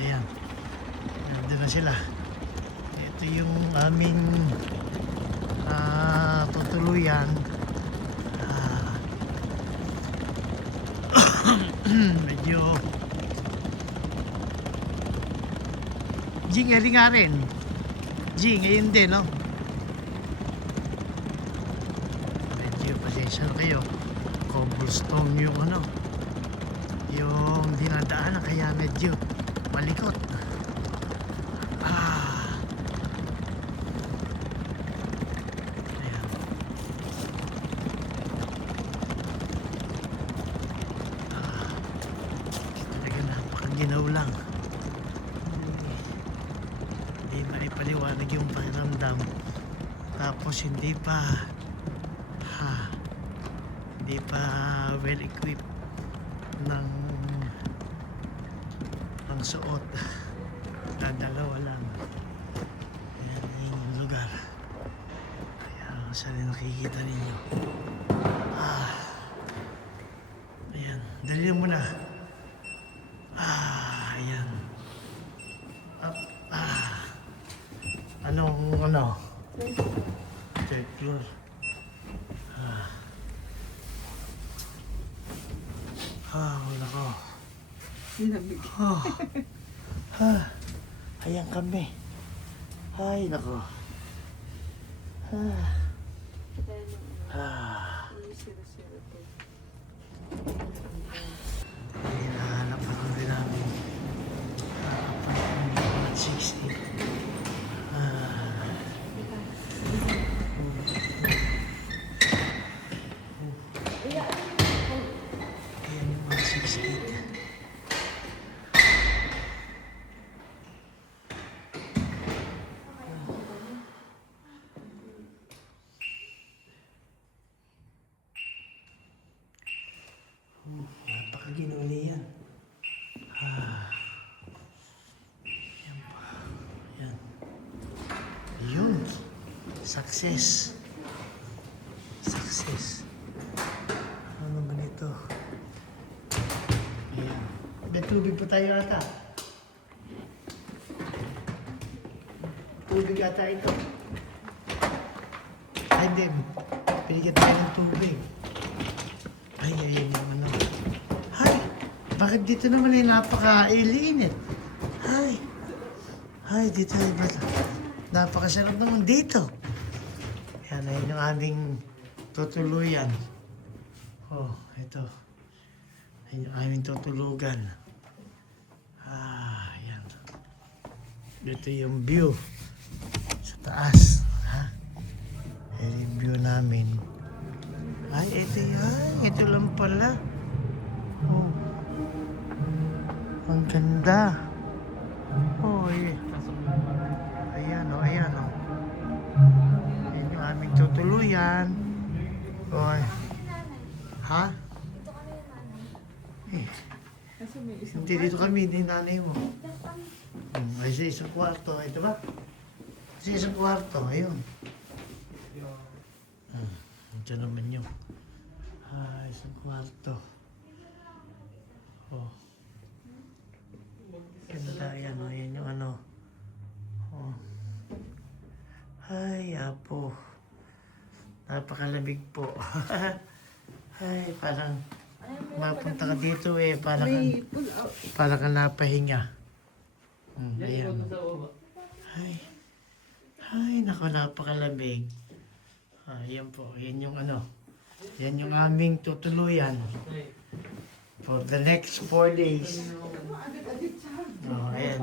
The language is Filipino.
Ayan. Nandun na sila. Ito yung aming tutuluyan. Medyo Jing, eri nga rin. Jing, ngayon din, no? Medyo pasensya na kayo. Cobblestone yung ano, yung dinadaanan, kaya medyo malikot. Ayan. Talaga napakaginaw lang. Hindi maipaliwanag yung pakiramdam. Tapos hindi pa well equipped ng suot. Dalawa lang. Ayan, yun yung lugar. Ayan, saan nakikita ninyo. Ayan, dalhin mo na. Ayan. Up. Ano? Third floor. Wala ko. Ayan kami. Ay, nako. Hinahanap ako din namin. 60. Ayan yung mga 68. Napakaginuli yan. Yan pa. Yan. Yun. Success. Ano ba nito? Ayan. May tubig pa tayo ata. Tubig ata ito. Ay, hindi. Pinigyan tayo ng tubig. Ay, ayun naman na. Bakit dito naman ay napaka-ilinit? Ay, dito ay ba? Napakasarap naman dito. Yan ay yung aming tutuluyan. Oh, ito. Ayun yung aming tutulugan. Yan. Dito yung view. Sa taas. Yan yung view namin. Ay, ito yan. Ito lang pala. Oh. Ang ganda. Oh, ayan o. Ayan yung aming tutuluyan. Oy. Ha? Hindi dito kami, hindi nanay mo. Ay, sa isang kwarto. Ito ba? Sa isang kwarto. Ayun. Ito naman yun. Isang kwarto. Oh. Ganda yan, yan yung ano. Oh. Ay, apo. Napakalamig po. Ay, parang mapunta ka dito parang ka napahinga. Ayan. Ay, naku, napakalamig. Yan po, yan yung ano. Yan yung aming tutuluyan. For the next 4 days. Ayan,